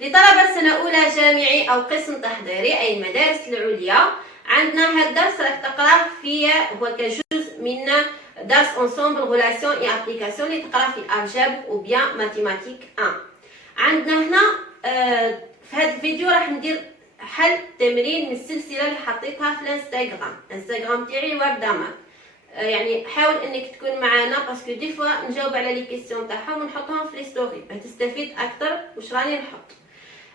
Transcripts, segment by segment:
لطلبة سنة أولى جامعي أو قسم تحضيري أي المدارس العليا، عندنا هذا الدرس راح تقراه فيه هو كجزء من درس ensemble relation et application اللي تقراه في algèbre ou bien mathématiques 1. عندنا هنا في هذا الفيديو راح ندير حل تمرين من السلسلة اللي حطيتها في الانستغرام تاعي وردة مات. يعني حاول انك تكون معنا باسكو دي فوا نجاوب على لي كيسيون تاعهم ونحطهم في لي ستوري باش تستفيد اكثر واش راني نحط.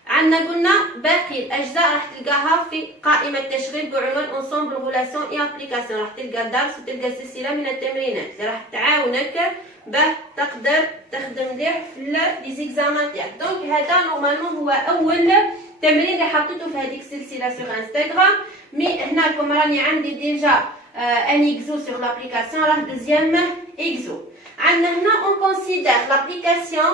عندنا قلنا باقي الاجزاء راح تلقاها في قائمه تشغيل بعنوان انسومبل ريلاسيون اي ابليكاسيون، راح تلقى الدرس وتلقى سلسله من التمرينات اللي راح تعاونك باه تقدر تخدم مليح في لي زيكزامان تاعك. دونك هذا نورمالمون هو اول تمرين اللي حطيته في هذيك السلسله سور انستغرام، مي هنا كم راني عندي ديجا un exo sur l'application, la deuxième exo. Maintenant, on considère l'application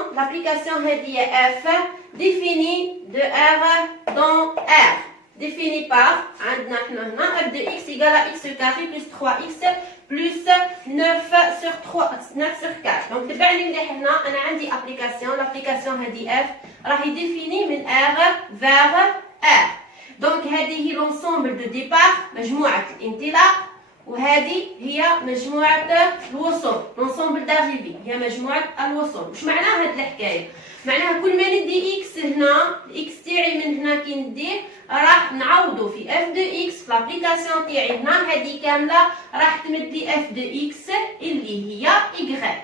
F définie de R dans R. Définie par f de x égale à x carré plus 3x plus 9 sur 4. Donc, on a une application, l'application F est définie de R vers R. Donc, c'est l'ensemble de départ, مجموعة الانطلاق، وهذه هي مجموعة الوصول، لونسومبل داريفي هي مجموعة الوصول. واش معناها هاد الحكاية؟ معناها كل ما ندي اكس هنا، الاكس تاعي من هنا كي نديه راح نعوضو في اف دو اكس في لابليكاسيون تاعي هنا، هذه كاملة راح تمد لي اف دو اكس اللي هي ايكغيك.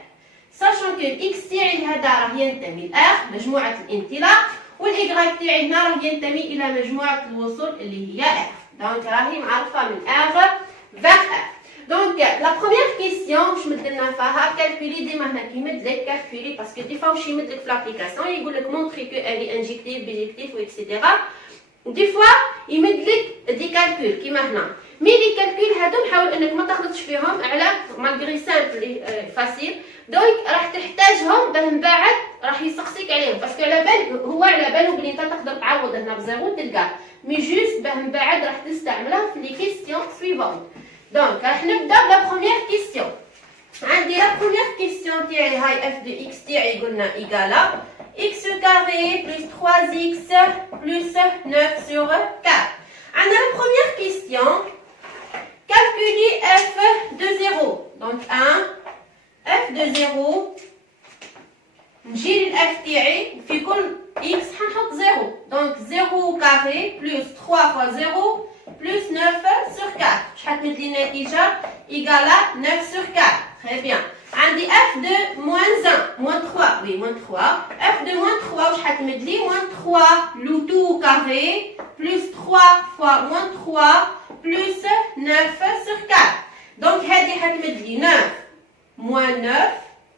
ساشون كو الاكس تاعي هذا راه ينتمي لار مجموعة الانطلاق، والايكغيك تاعي هنا راه ينتمي إلى مجموعة الوصول اللي هي ار. دونك راهي معرفة من ار vers R. Donc, la première question, je me donne à calculer des manières qui me disent calculer parce que des fois, je me dis que l'application, il veut montrer qu'elle est injective, bijective, etc. Des fois, il me dit des calculs qui maintenant. Mais les calculs, هادو نحاول انك ما تغلطش فيهم على malgré simple facile. Donc, راح تحتاجهم باه من بعد راح يسقسيك عليهم باسكو على بال هو على باله بلي انت تقدر تعوض هنا بزيرو تلقاه. مي جوست باه من بعد راح تستعملها في لي كيستيون سويفون. Donc, راح نبدا بلا بروميير كيستيون. عندي لا بروميير كيستيون تاعي هاي اف دو اكس تاعي قلنا ايكالا اكس كاري بلس 3 اكس بلس 9 sur 4. عندنا لا بروميير كيستيون calculer f de 0. Donc 1 f de 0 نجي للاف تاعي في كل اكس حنحط 0. Donc 0 كاري بلس 3 fois 0 plus 9 sur 4. Je vais mettre l'intéger égale à 9 sur 4. Très bien. On dit f de moins 1, moins 3. Oui, moins 3. f de moins 3, je vais mettre moins 3, le tout carré, plus 3 fois moins 3, plus 9 sur 4. Donc, je vais mettre 9 moins 9.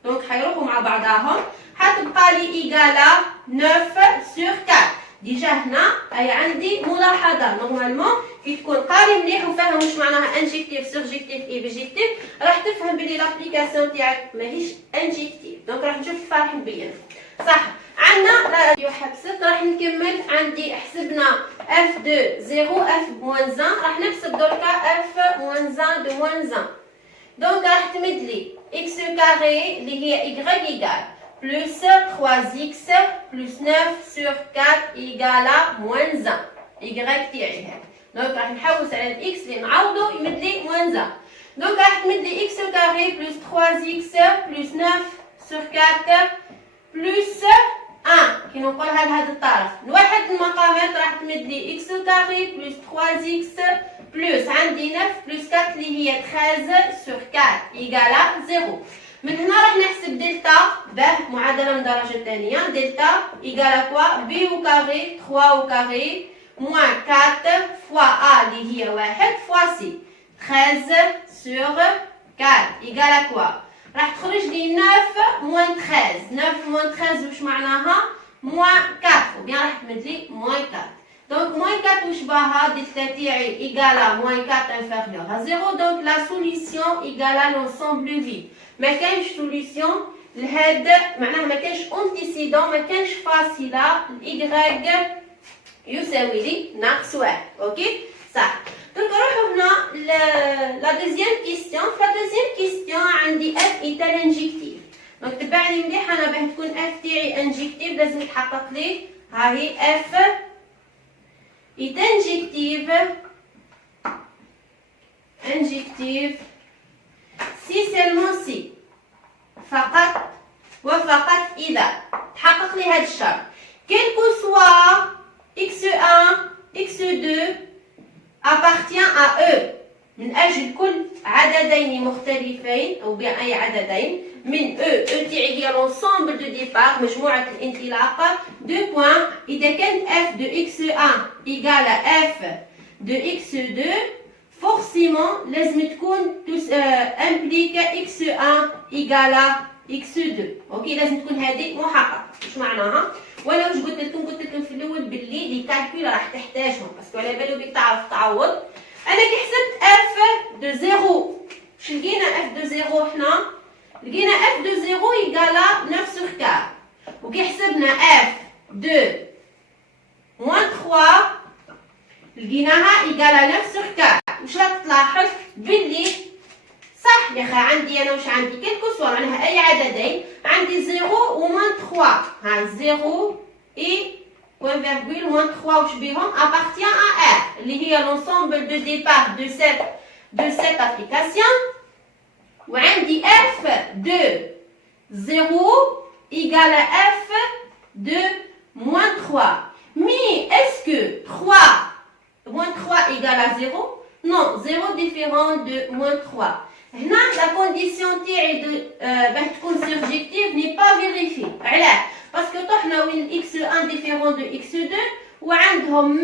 Donc, je vais mettre بعضهم. هتبقى لي égale à 9 sur 4. ديجا هنا هي عندي ملاحظه نورمالمون كي تكون قاري مليح وفاهم واش معناها انجيكتيف سورجيكتيف اي بيجيكتيف راح تفهم بلي لابليكاسيون تاعك ماهيش انجيكتيف. دونك راح نشوف كيف راح نبين صح. عندنا لا حبست راح نكمل. عندي حسبنا اف دو 0 اف موان 1 راح نحسب دركا اف موان 1 دو موان 1. دونك راح تمد لي اكس كاري اللي هي ايغريك ايغال plus 3x plus 9 sur 4 égale à moins 1. Y تاعي هذا. دونك راح نحوس على الاكس اللي نعوضو يمد لي moins 1. دونك راح تمد لي x كاري plus 3x plus 9 sur 4 plus 1 كي نقولها لهذا الطرف. نوحد المقامات راح تمد لي x كاري plus 3x plus عندي 9 plus 4 اللي هي 13 sur 4 égale à 0. من هنا راح نحسب دلتا باه معادله من درجه ثانيه. دلتا ايكال كوا بي او كاري 3 او كاري موان 4 فوا ا اللي هي 1 فوا سي 13 سور 4 ايكال كوا راح تخرج لي 9 موان 13. 9 موان 13 واش معناها؟ موان 4 وبيان راح تمد لي موان 4. دونك موان 4 واش باها؟ دلتا تاعي ايكال موان 4 انفيريور ا 0. دونك لا سوليسيون ايكال لونسومبل فيد. ما كانش سوليسيون لهذا معناها ما كانش انتيسيدون ما كانش فاصله الايغريك يساوي لي ناقص 1. اوكي صح. دونك نروحو هنا لا دوزيام كيستيون. في لا دوزيام كيستيون عندي اف ايتال انجيكتيف. دونك تبعني مليح انا باه تكون اف تاعي انجيكتيف لازم يتحقق لي ها هي F est injective si seulement si فقط وفقط إذا تحقق لي هذا الشرط quel que soit x1 x2 appartient à E من أجل كل عددين مختلفين أو بين أي عددين من E تاعي هي l'ensemble de départ مجموعة الانطلاق دو بوان إذا كانت F de x1 égale à F de x2 forcément لازم تكون implique x1 égale à x2 اوكي لازم تكون هذه محققة واش معناها وانا واش قلت لكم في الاول باللي لي كالكول راح تحتاجهم باسكو على بالو بك تعرف تعوض انا كي حسبت اف دو زيرو واش لقينا اف دو زيرو حنا لقينا اف دو زيرو يقالا 9 sur 4 وكي حسبنا اف دو موان 3 لقيناها يقالا 9 sur 4 واش راك تلاحظ باللي صح يا اخي عندي انا واش عندي كيلكو سوا معناها اي عددين عندي 0 و موان 3 ها 0 اي point virgule moins 3 واش بيهم appartient à R اللي هي l'ensemble de départ de cette application وعندي F de 0 égale à F de moins 3 mais est-ce que 3 moins 3 égale à 0 non 0 différent de moins 3 هنا la condition تاعي باش تكون surjective n'est pas vérifiée علاه باسكو طحنا وين x1 différent de x2 وعندهم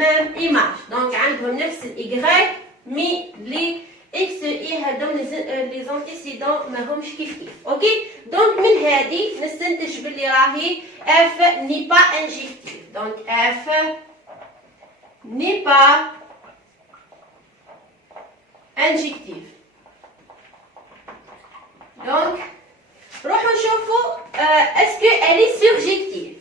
même image donc عندهم نفس y مي لي x et هذوم لي antécédents ماهمش كيف اوكي دونك من هذه نستنتج باللي راهي f n'est pas injective donc f n'est pas injective donc نروحو نشوفو اسكو الي سورجيكتيف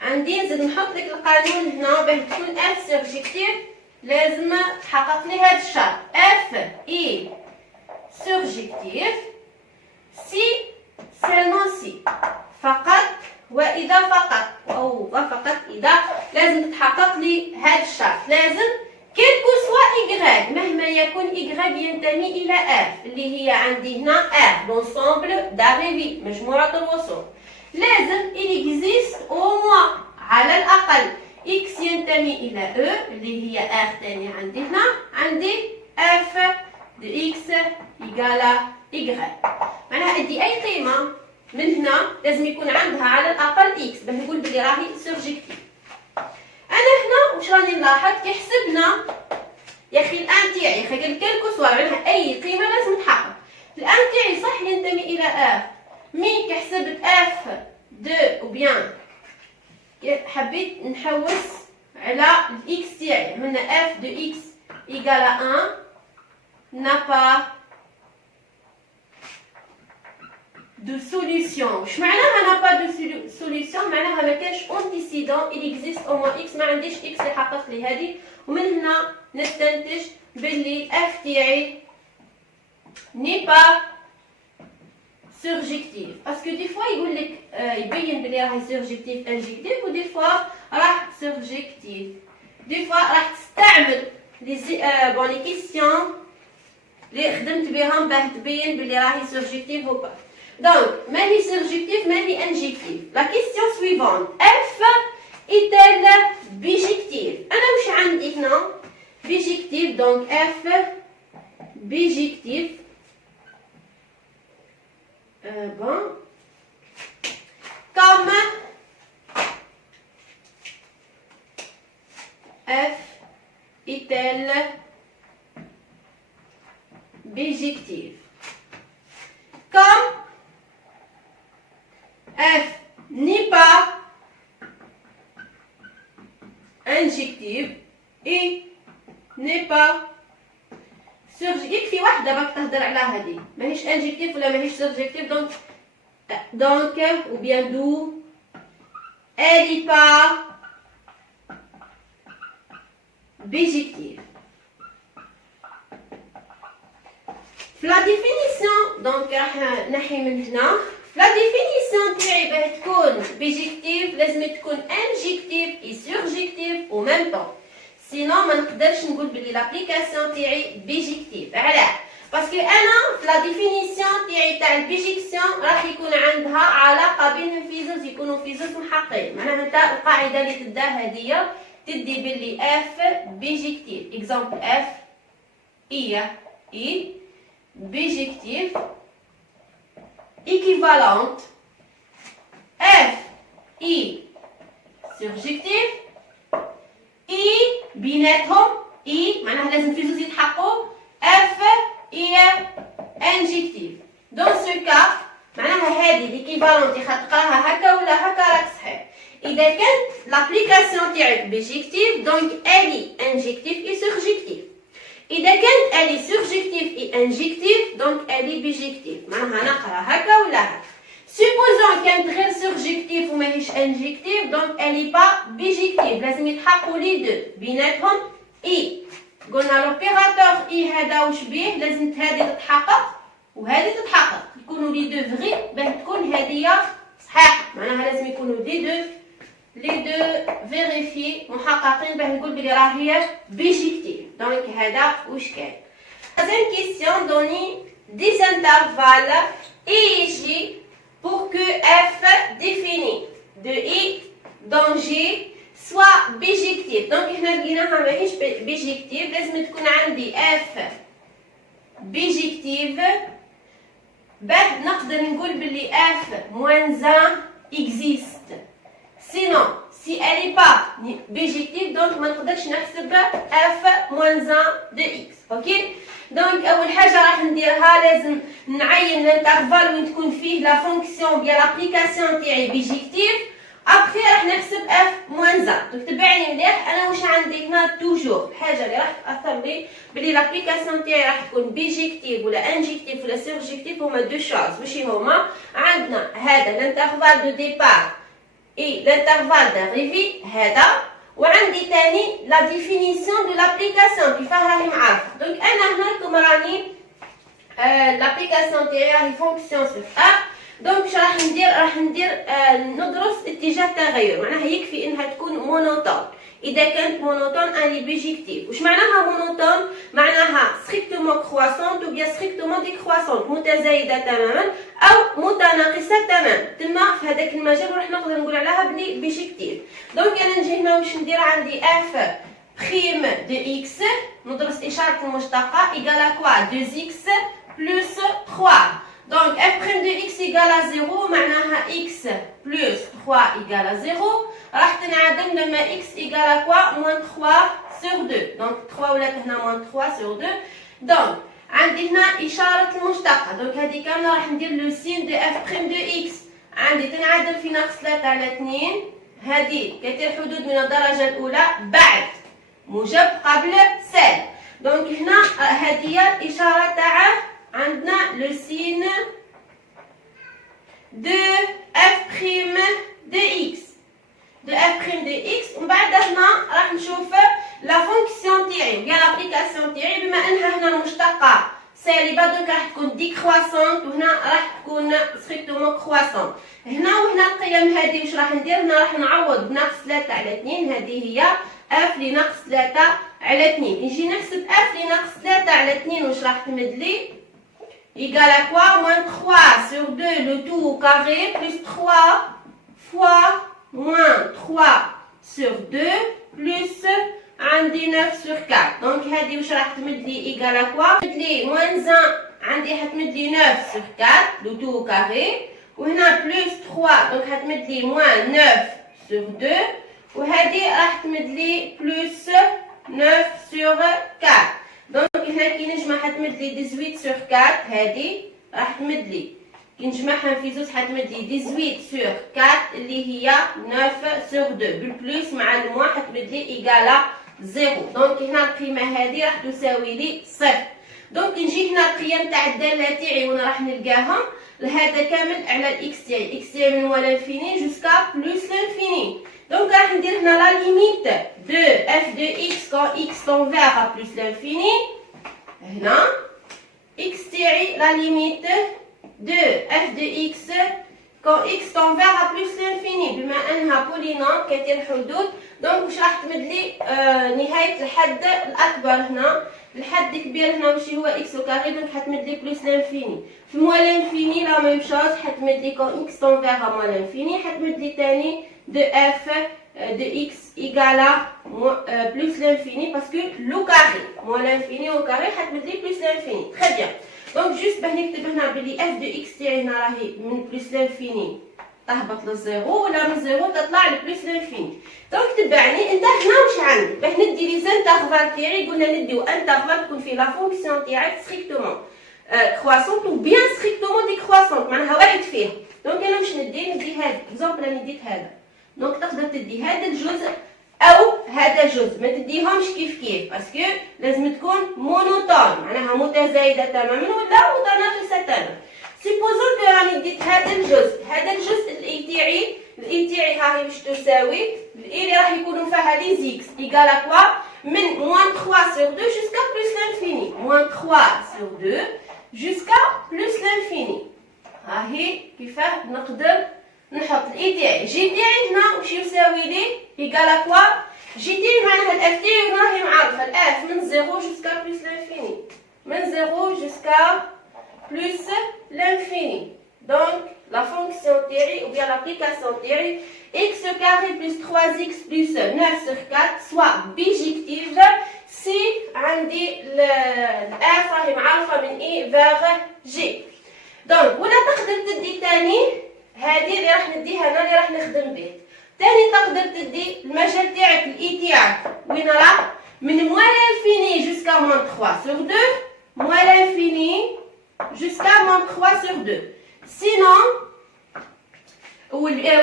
عندي نزيد نحط لك القانون هنا باه تكون اف سورجيكتيف لازم تحقق لي هذا الشرط اف اي سورجيكتيف سي سيلمون سي فقط واذا فقط او فقط اذا لازم تحقق لي هذا الشرط لازم quel que soit y مهما يكون y ينتمي إلى f اللي هي عندي هنا f l'ensemble d'arrivée مجموعة الوصول لازم il existe au moins على الأقل x ينتمي إلى e اللي هي f تاني عندي هنا عندي f de x égale à y معناها عندي أي قيمة من هنا لازم يكون عندها على الأقل x باه نقول بلي راهي سورجيكتيف انا هنا واش راني نلاحظ كي حسبنا يا اخي الان تاعي خا قال كالكو سوا معناها اي قيمه لازم تحقق الان تاعي صح ينتمي الى اف مي كي حسبت اف دو او بيان حبيت نحوس على الاكس تاعي عملنا اف دو اكس ايكال 1 n'a pas de solution واش معناها n'a pas de solution معناها ما كانش antécédent il existe au moins x ما عنديش x يحقق لي هذه ومن هنا نستنتج باللي f تاعي n'est pas surjectif parce que des fois يقول لك يبين بلي راهي surjectif injectif و des fois راح surjectif des fois راح تستعمل les questions اللي خدمت بهم باه تبين بلي راهي surjectif ou pas donc ما هي surjectif ما هي injectif la question suivante f est-elle bijective انا واش عندي هنا bijective donc f bijective bon comme f est-elle bijective comme f n'est pas injective et n'est pas surjective يكفي واحدة باك تهدر على هذه ماهيش injective ولا ماهيش surjective donc ou bien d'où elle n'est pas bijective في لا ديفينيسيون دونك راح نحي من هنا. في لا ديفينيسيون تاعي باه تكون بيجيكتيف لازم تكون انجيكتيف اي سورجيكتيف او ميم طون، سينو ما نقدرش نقول بلي لابليكاسيون تاعي بيجيكتيف. علاه؟ باسكو انا في لا ديفينيسيون تاعي تاع البيجيكسيون راح يكون عندها علاقه بينهم في زوج، يكونوا في زوج محقين. معناها انت القاعده اللي تدا هذه تدي بلي اف بيجيكتيف. اكزامبل اف اي بيجيكتيف équivalente F I surjectif I بيناتهم I معناها لازم في زوج يتحققوا F I injectif. Dans ce cas معناها هذه l'équivalente تقراها هكا ولا هكا راك صحيح. إذا كانت l'application تاعك بيجيكتيف دونك elle est injectif et surjectif. إذا كانت elle est surjectif et injectif donc elle est bijectif. معناها نقرا هكا ولا هكا. Supposons كانت غير surjectif وماهيش injectif donc elle est pas bijectif. لازم يتحققوا لي دو بيناتهم اي. قلنا لوبيراتور اي هذا واش بيه؟ لازم هذه تتحقق وهذه تتحقق، يكونوا لي دو فغي باه تكون هذه صحيحه. معناها لازم يكونوا لي دو فيريفي محققين باه نقول بلي راهي بيجيكتيف. دونك هذا واش كاين. Troisième question, donnez des intervalles I et J pour que F défini de I dans J soit bijectif. Donc هنا لقيناها ماهيش bijectif، لازم تكون عندي F bijective باه نقدر نقول بلي F moins 1 existe. Sinon, si elle n'est pas bijective, donc ما نقدرش نحسب F moins 1 de X. اوكي؟ دونك أول حاجة راح نديرها لازم نعين الانترفال وين تكون فيه لا فونكسيون ديال لابليكاسيون تاعي بيجيكتيف. ابخي راح نحسب F moins 1. دونك تبعني مليح أنا واش عندي هنا توجور الحاجة اللي راح تأثر لي بلي لابليكاسيون تاعي راح تكون بيجيكتيف ولا انجيكتيف ولا سيرجيكتيف هما دو شوز. واش هما؟ عندنا هذا الانترفال دو ديبار et l'intervalle d'arrivée هذا، وعندي ثاني la définition de l'application كيفاه راهي معرفة. دونك أنا هنا راكم راني l'application تاعي راهي فونكسيون سوف A. دونك واش راح ندير ندرس اتجاه التغير. معناها يكفي انها تكون مونوتون. إذا كانت مونوتون أني بيجيكتيف. واش معناها مونوتون؟ معناها ستريكتومون كرواسونت أو بيان ستريكتومون ديكرواسونت، متزايدة تماما أو متناقصة تماما. تما في هذاك المجال راح نقدر نقول عليها بلي بيجيكتيف. دونك أنا نجي هنا واش ندير؟ عندي اف بريم دو إكس، ندرس إشارة المشتقة إيكالا كوا 2 إكس بلس 3. Donc f' de x égale à 0 معناها x plus 3 égale à 0. راح تنعدم لما x égale à quoi? moins 3 sur 2. Donc 3 ولات هنا moins 3 sur 2. Donc عندي هنا إشارة المشتقة. Donc هذه كاملة راح ندير لو سين دو f' de x. عندي تنعدل في ناقص 3 على 2. هذه كثير حدود من الدرجة الأولى بعد موجب قبل سالب. Donc هنا هذه الإشارة تاع عندنا لو سين دو اف بريم دو اكس ومن بعد هنا راح نشوف لا فونكسيون تاعي ويا لابليكاسيون تاعي. بما انها هنا المشتقه سالبه دونك راح تكون ديكرواسونت وهنا راح تكون ستريكتومون كرواسونت. هنا وهنا القيم هذه واش راح ندير؟ هنا راح نعوض بناقص 3 على 2. هذه هي اف لناقص 3 على 2. نجي نحسب اف لناقص 3 على 2 واش راح تمد لي؟ Égal à quoi? Moins 3 sur 2, le tout au carré, plus 3 fois moins 3 sur 2, plus عندي 9 sur 4. Donc هذه واش راح تمد لي؟ égal à quoi؟ تمد لي moins 1 عندي حتمد لي 9 sur 4, le tout au carré. وهنا plus 3 donc حتمد لي moins 9 sur 2. وهذه راح تمد لي plus 9 sur 4. دونك هنا كي نجمع حتمد لي 18 سور 4. هذه راح تمد لي كي نجمعها في زوج حتمد لي 18 سور 4 اللي هي 9 سور 2 بالبلوس مع الموا حتمد لي ايكالا 0. دونك هنا القيمه هذه راح تساوي لي صفر. دونك نجي هنا القيم تاع الداله تاعي وانا راح نلقاهم هذا كامل على الاكس تاعي. الاكس تاعي من ولا لانفيني جوسكا بلوس لانفيني. Donc راح ندير هنا la limite de f de x quand x tend vers à plus l'infini. هنا x تاعي لا ليميت دو اف دو اكس quand x tend vers à plus l'infini بما انها بولينوم كثير حدود. دونك واش راح تمد لي نهايه الحد الاكبر هنا، الحد الكبير هنا واش هو اكس او كاري، دونك حتمد لي بلس لانفيني. في موان لانفيني لا ميم شوز، حتمد لي كون اكس تون فيغ موان لانفيني حتمد لي تاني دو اف دو اكس ايغالا بلس لانفيني باسكو لو كاري موان لانفيني او كاري حتمد لي بلس لانفيني. تري بيان. دونك جوست باه نكتب هنا بلي اف دو اكس تاعي هنا راهي من بلس لانفيني تهبط للزيرو ولا من زيرو تطلع لبلس لانفيني. دونك تبعني انت هنا واش عندي باه ندي لي زانترفال تاعي، قلنا نديو انترفال تكون فيه لا فونكسيون تاعك ستريكتومون كرواسونت و بيان ستريكتومون ديكرواسونت، معناها واحد فيهم. دونك انا واش ندي هذا اكزومبل، انا نديت هذا. دونك تقدر تدي هذا الجزء او هذا الجزء، ما تديهمش كيف كيف باسكو لازم تكون مونوتون معناها متزايده تماما ولا متناقصه تماما. سيبوزون كو راني ديت هذا الجزء الاي تاعي ها هي واش تساوي الاي اللي راح يكونوا فيها لي زيكس ايكال كوا من موان 3 sur 2 jusqu'à plus l'infini. موان 3 sur 2 jusqu'à plus l'infini. ها هي كيفاه نقدر نحط الاي تاعي. جي تاعي هنا واش يساوي لي ايكال كوا، جي تاعي معناها الاف تاعي راهي معرفه الاف من 0 jusqu'à plus l'infini، من 0 jusqu'à plus l'infini. Donc la fonction théorie ou bien l'application théorie x carré plus 3x plus 9 sur 4 soit bijective si عندي الاف راهي معرفه من اي vers g. دونك ولا تقدر تدي تاني هذه اللي راح نديها انا اللي راح نخدم به. تاني تقدر تدي المجال تاعك الاي تاعك وين راه من موان لانفيني جوسكا موان 3 sur 2 موان لانفيني jusqu'à moins 3 sur 2. Sinon,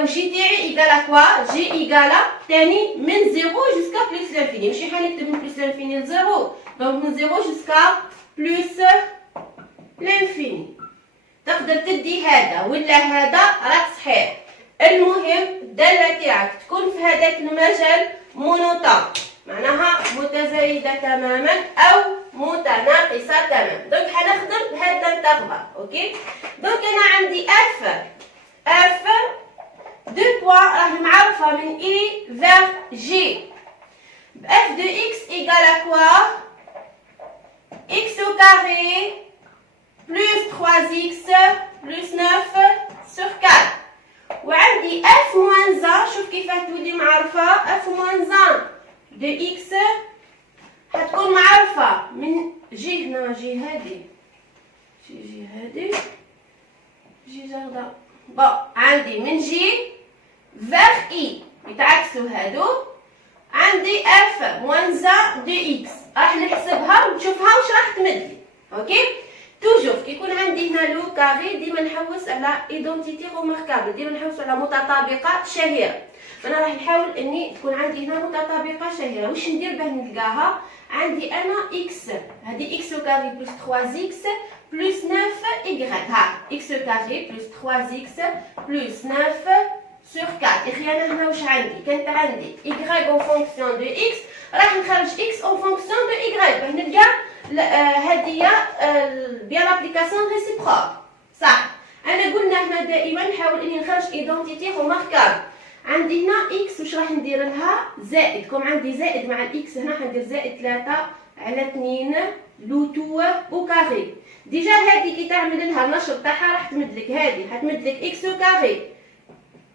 J تاعي égale à quoi? J égale à تاني من 0 jusqu'à plus l'infini. ماشي حنكتب من plus l'infini ل 0. Donc من 0 jusqu'à plus l'infini. تقدر تدي هذا ولا هذا راك صحيح. المهم الدالة تاعك تكون في هذاك المجال مونوتون. معناها متزايدة تماما أو متناقصة تماما. دونك حنخدم بهاد الانترفال، اوكي؟ دونك أنا عندي اف دو بوان راهي معرفة من اي فيغ جي. اف دو اكس ايكال كوا؟ اكس او كاري بلس 3x بلس 9 sur 4. وعندي اف موان زان، شوف كيفاه تولي معرفة اف موان زان دو اكس حتكون معرفة من جي هنا، جي هادي جي جاردة بون، عندي من جي فيغ اي يتعكسوا هادو. عندي اف موان زان دو اكس راح نحسبها ونشوفها واش راح تمدلي، اوكي؟ توجور كي يكون عندي هنا لو كاري ديما نحوس على ايدونتيتي روماركابل، ديما نحوس على متطابقة شهيرة. انا راح نحاول اني تكون عندي هنا متطابقه شهيره. واش ندير باه نلقاها؟ عندي انا اكس، هذه اكس كاري بلس 3x بلس 9 y. ها اكس كاري بلس 3x بلس 9 sur 4. اخي انا هنا واش عندي؟ كانت عندي y en fonction de x، راح نخرج x en fonction de y باه نلقى هذه بيان لابليكاسيون ريسيبروك. صح، انا قلنا هنا دائما نحاول اني نخرج ايدونتيتي روماركابل. عندي هنا اكس واش راح ندير لها؟ زائد. كون عندي زائد مع الاكس هنا حندير زائد 3 على 2 لوتو او كاري. ديجا هذه كي تعمل لها النشر تاعها راح تمدلك هذه، حتمدلك اكس او كاري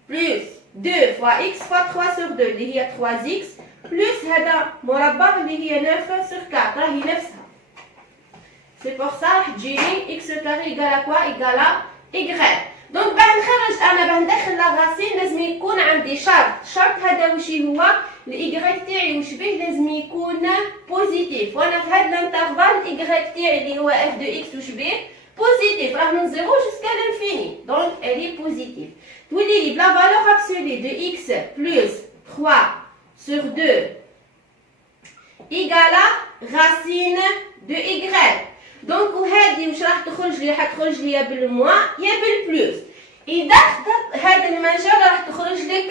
بلس 2 فوا اكس فوا 3 sur 2 اللي هي 3x بلس هذا مربع اللي هي 9 sur 4 راهي نفسها. سي بور سا راح تجيني اكس كاري ايكال كوا؟ ايكال y. دونك باه نخرج انا باه ندخل لاغاسين لازم يكون عندي شرط هذا واش هو الايكغيك تاعي واش به لازم يكون بوزيتيف. وانا في هذا الانترفال الايكغيك تاعي اللي هو اف دو اكس واش به بوزيتيف، راه من 0 جوسكا لانفيني. دونك الي بوزيتيف. تولي لي بلا فالور ابسولي دو اكس بلس 3 sur 2 ايكالا راسين دو y. دونك وهذه واش راح تخرج لي؟ راح تخرج لي يا بالموان يا بالبلوس. اذا اخترت هذا المجال راح تخرج لك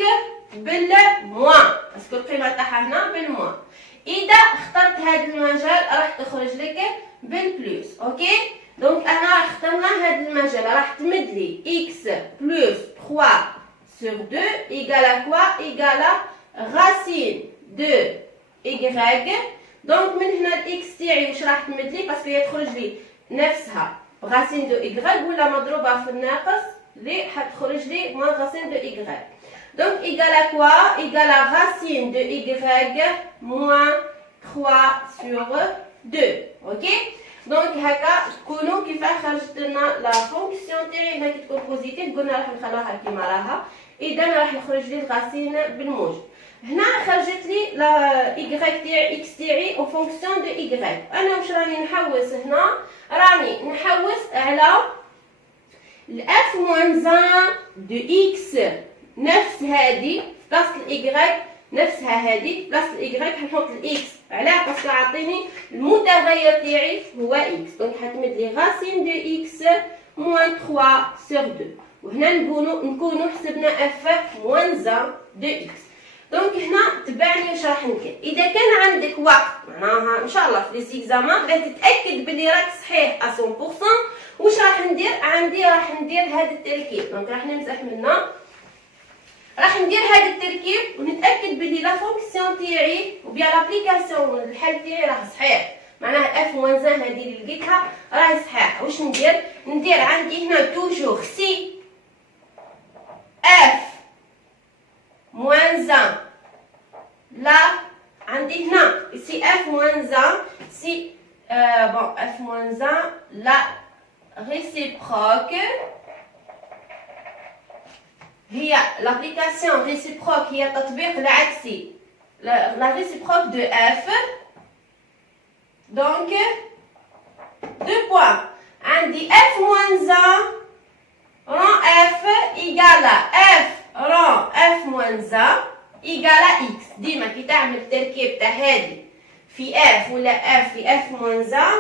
بالموان باسكو القيمه تاعها هنا بالموان. اذا اخترت هذا المجال راح تخرج لك بالبلوس، اوكي؟ دونك انا راح اخترنا هذا المجال، راح تمد لي x بلس 3 sur 2 égale à quoi؟ égale à racine de y. دونك من هنا الاكس تاعي واش راح تمد لي؟ باسكو هي تخرج لي نفسها راسين دو y ولا مضروبه في الناقص اللي حتخرج لي موان راسين دو y. دونك égale à quoi؟ égale à racine de y moins 3 sur 2. اوكي؟ دونك هكا تكونوا كيفاه خرجت لنا لا فونكسيون تاعي. هنا كي تكون بوزيتيف قلنا راح نخلوها كيما راها، اذا راح يخرج لي الغاسين بالموجب. هنا خرجت لي لا y تاعي x تاعي او فونكسيون دو y. انا واش راني نحوس هنا؟ راني نحوس على الاف موان 1 دو x نفس هادي بلاص الاي نفسها هادي بلاص الاي حنحط الاكس. علاه؟ باسكو عطيني المتغير تاعي هو اكس. دونك حتمد لي غاسين دو اكس موان 3 سور 2. وهنا نكونوا حسبنا اف موان 1 دو اكس. دونك هنا تبعني واش راح ندير. اذا كان عندك وقت معناها ان شاء الله في لي زيكزامان باه تتاكد بلي راك صحيح 100%، واش راح ندير؟ راح ندير هذا التركيب. دونك راح نمسح منه، راح ندير هذا التركيب ونتاكد بلي لا فونكسيون تاعي وبيا لابليكاسيون الحل تاعي راه صحيح. معناها اف موان 1 هذه اللي لقيتها راهي صحيحه. واش ندير عندي هنا توجور سي اف موان 1 لا عندي هنا سي اف موان 1 سي بون اف موان 1 لا ريسيبروك هي l'application réciproque هي التطبيق العكسي la réciproque de f. donc 2 points عندي f moins 1 rend f égale à f rend f moins 1 égale à x. ديما كي تعمل التركيب تاع هادي في f ولا f في f moins 1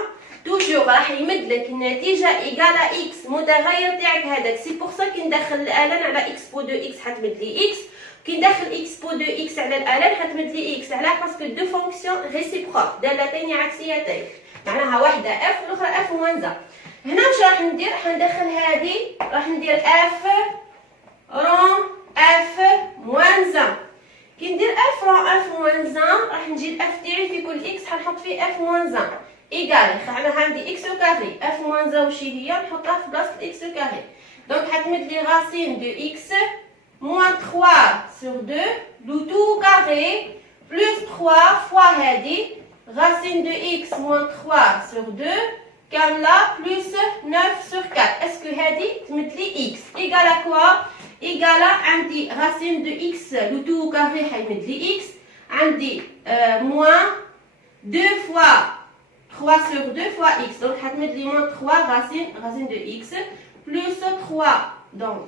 توجور راح يمد لك النتيجه ايجالا اكس متغير تاعك هذاك. سي بور سا كي ندخل الالان على اكس بو دو اكس حتمد لي اكس، كي ندخل اكس بو دو اكس على الالان حتمد لي اكس. علاه؟ باسكو دو فونكسيون ريسيبروك دالتين عكسيتين، معناها واحده اف والاخرى اف موان 1. هنا واش راح ندير؟ حندخل هذه راح ندير اف رون اف موان 1. كي ندير اف رون اف موان 1 راح نجي الاف تاعي في كل اكس حنحط فيه اف موان 1 ايجال. انا عندي اكس او كاري اف موان 1 وشي هي نحطها في بلاصه اكس او كاري. دونك حتمد لي راسين دو اكس موان 3 سور 2 لو تو كاري بلس 3 فوا هادي راسين دو اكس موان 3 سور 2 كامله بلس 9 سور 4. اسكو هادي تمد لي اكس ايجال ا كوا؟ ايجال عندي راسين دو اكس لو تو كاري حيمد لي اكس، عندي موان 2 فوا 3 sur 2 fois x. Donc, حتمد لي moins 3 racine de x plus 3. Donc,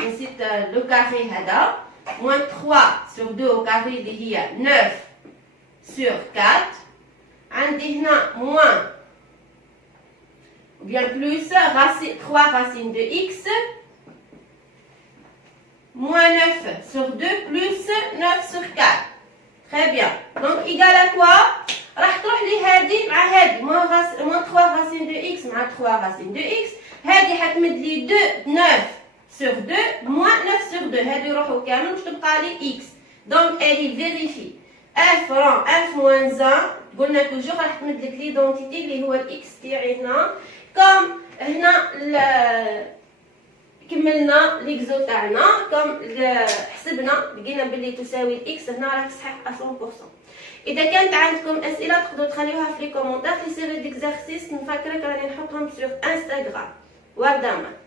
نسيت le carré هذا moins 3 sur 2 au carré اللي هي 9 sur 4. عندي هنا moins ou bien plus 3 racine de x moins 9 sur 2 plus 9 sur 4. Très bien. Donc, égal à quoi? راح تروح لي هذه مع هذه موان 3 راسين دو اكس مع 3 راسين دو اكس. هذه حتمد لي 9 سور 2 موان 9 سور 2. هادو يروحوا كامل واش تبقى لي اكس. دونك الي فيريفي اف رون اف موان 1 قلنا توجور راح تمد لك ليدونتيتي اللي هو الاكس تاعي هنا. كوم هنا كملنا ليكزو تاعنا كوم حسبنا لقينا بلي تساوي الاكس. هنا راك صحيح 100%. اذا كانت عندكم اسئله تقدروا تخليوها في لي كومونتير. لي سيري ديكزارسيس نفكرك راني نحطهم سور انستغرام. وردامه.